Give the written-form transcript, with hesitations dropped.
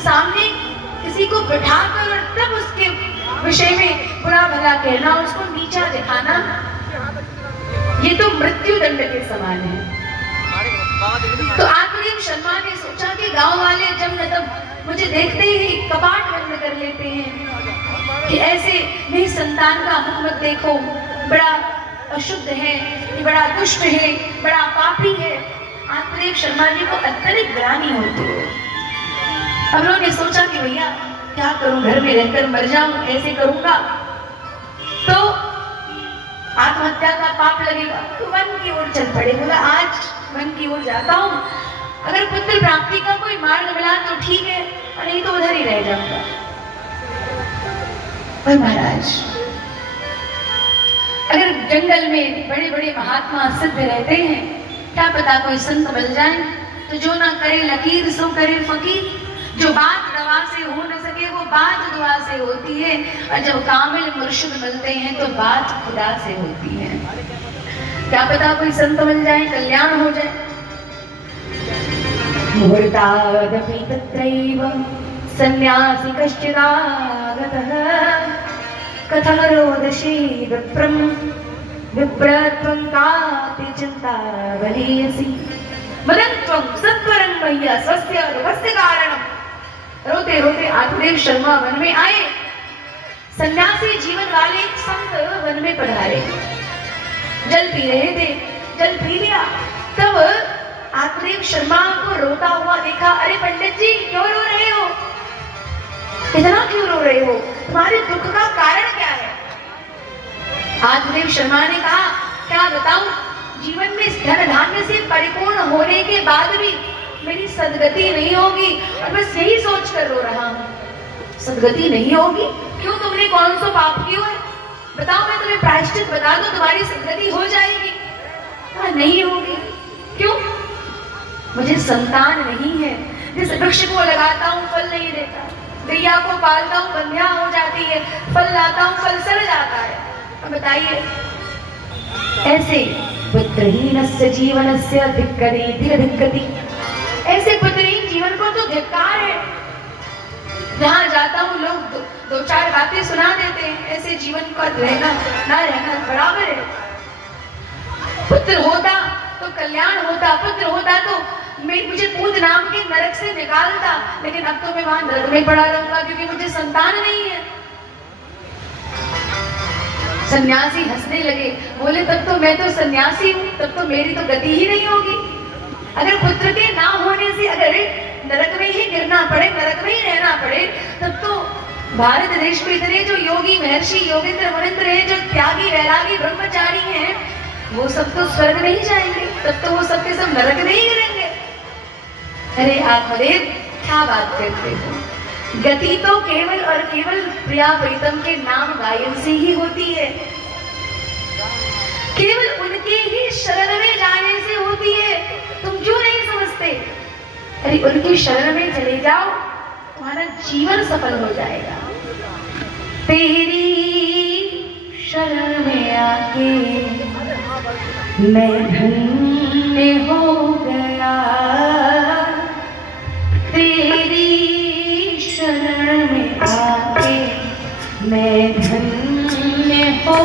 सामने किसी को बिठाकर और तब उसके विषय में बुरा भला कहना, उसको नीचा दिखाना, ये तो मृत्यु दंड के समान है। तो आत्मदेव शर्मा ने सोचा कि गांव वाले जब न तब मुझे देखते ही कपाट बंद कर लेते हैं कि ऐसे मेरी संतान का मुख मत देखो, बड़ा अशुद्ध है, ये बड़ा दुष्ट है, बड़ा पापी है। आत्मदेव शर्मा जी को अत्यधिक ग्लानि होती है। अब उन्होंने सोचा कि भैया क्या करूं, घर में रहकर मर जाऊं, ऐसे करूंगा तो आत्महत्या का पाप लगेगा। तो वन की ओर चल पड़े। बोला आज वन की ओर जाता हूं, अगर पुत्र प्राप्ति का कोई मार्ग मिला तो ठीक है, और नहीं तो उधर ही रह जाऊंगा। और महाराज, अगर जंगल में बड़े बड़े महात्मा सिद्ध रहते हैं, क्या पता कोई संत मिल जाए, तो जो ना करे लकीर सो करे फकीर। जो बात दवा से हो न सके वो बात दुआ से होती है, और जब कामिल मुर्शिद मिलते हैं तो बात खुदा से होती है। क्या पता कोई संत मिल जाए, कल्याण हो जाए। मुहूर्तादपि तत्रैव सन्यासी कश्चिदागतः कथं रोदसी विप्रं विप्रत्वं कापि चिन्ता बलीयसी मदन्त्वं सत्वरं मह्य स्वस्य रूपस्य कारणम्। रोते रोते आत्मदेव शर्मा वन में आए। सन्यासी जीवन वाले एक संत वन में पधारे, जल पी रहे थे, जल पी लिया। तब आत्मदेव शर्मा को रोता हुआ देखा। अरे पंडित जी क्यों रो रहे हो, इतना क्यों रो रहे हो, तुम्हारे दुख का कारण क्या है? आत्मदेव शर्मा ने कहा क्या बताऊं, जीवन में धन धान्य से परिपूर्ण होने के बाद भी मेरी सदगति नहीं होगी, और बस यही सोच कर रो रहा हूं। सदगति नहीं होगी? क्यों, तुमने कौन सा पाप किया है? बताओ, मैं तुम्हें प्रायश्चित बता दूं, तुम्हारी सदगति हो जाएगी। नहीं होगी। क्यों? मुझे संतान नहीं है। जिस वृक्ष को लगाता हूँ फल नहीं देता, गैया को पालता हूँ बंध्या हो जाती है, फल लाता हूँ फल सड़ जाता है। अब बताइए, ऐसे पुत्रहीनस्य जीवनस्य धिक्कति धिक्कति, ऐसे पुत्रहीन जीवन को तो धिक्कार है। जहां जाता हूँ लोग दो चार बातें सुना देते हैं, ऐसे जीवन पर रहना ना रहना बराबर है। पुत्र होता तो कल्याण होता, पुत्र होता तो मुझे पूत नाम के नरक से निकालता, लेकिन अब तो मैं वहां नरक में पड़ा रहूंगा क्योंकि मुझे संतान नहीं है। सन्यासी हंसने लगे, बोले तब तो मैं तो सन्यासी हूँ, तब तो मेरी तो गति ही नहीं होगी। अगर पुत्र के ना होने से अगर नरक में ही गिरना पड़े, नरक में ही रहना पड़े, तब तो भारत देश में इतने जो योगी महर्षि योगेंद्र मुनिंद्र हैं, जो त्यागी वैरागी ब्रह्मचारी हैं, वो सब तो स्वर्ग नहीं जाएंगे, तब तो वो सबके सब नरक में ही गिरेंगे। अरे आत्मदेव क्या बात करते हो, गति तो केवल और केवल प्रिया प्रीतम के नाम गायन से ही होती है, केवल उनके ही शरण में जाने से होती है। तुम क्यों नहीं समझते? अरे उनकी शरण में चले जाओ, तुम्हारा जीवन सफल हो जाएगा। तेरी शरण में आके मैं धन्य हो गया, तेरी शरण में आके मैं धन्य हो